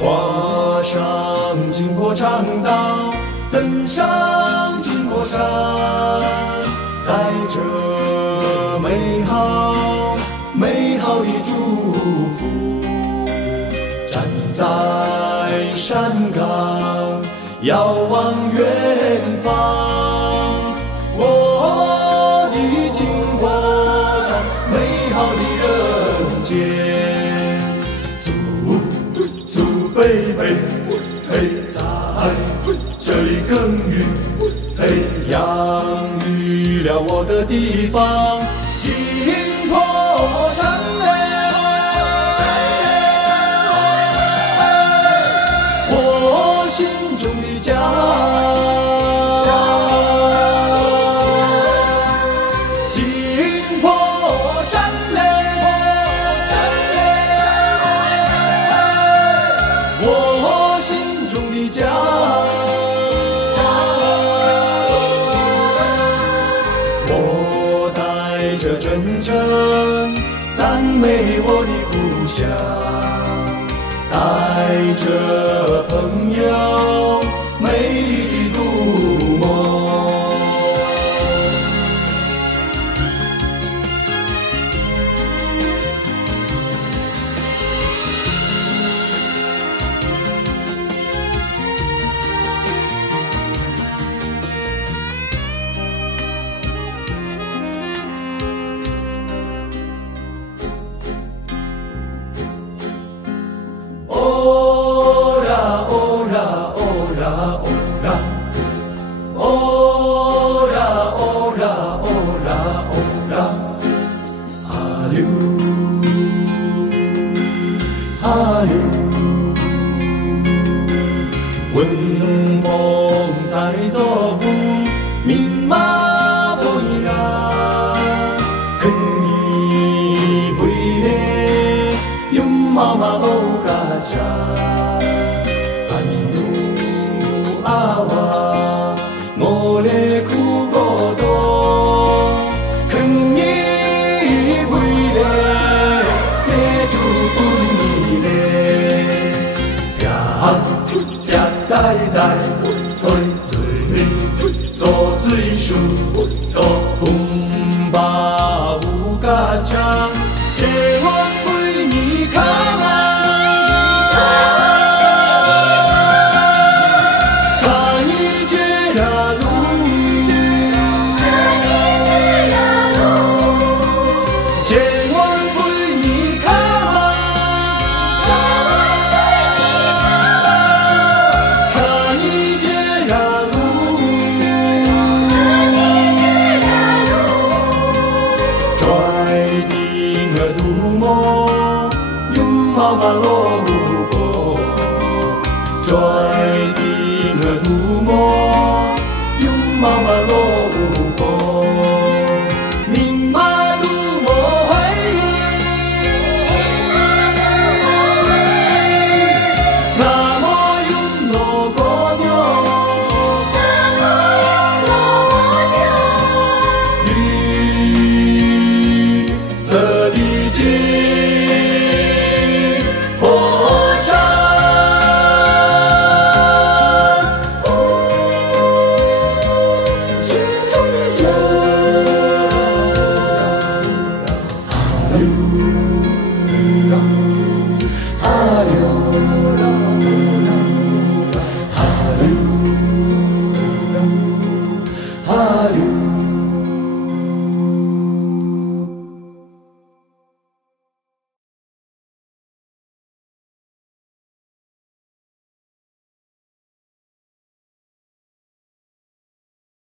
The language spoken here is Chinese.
跨上金坡长道，登上金坡山，带着美好的祝福，站在山岗，遥望远方。我的金坡山，美好的人间，祖辈辈在这里耕耘，养育了我的地方。金坡山我心中的家。金坡山我心中的家。我带着真诚赞美我的故乡，带着朋友美丽的度梦。哦啦哦啦哦啦哦啦，哦啦哦啦哦啦哦啦，哈溜哈溜，文梦在做步，明马不依然，肯依为嘞，用妈妈路。安努阿哇，我嘞苦过多，肯依为嘞，地主本意嘞，呀代代对水做水树，都本把有家乡，谢我为你看啊。妈妈路过，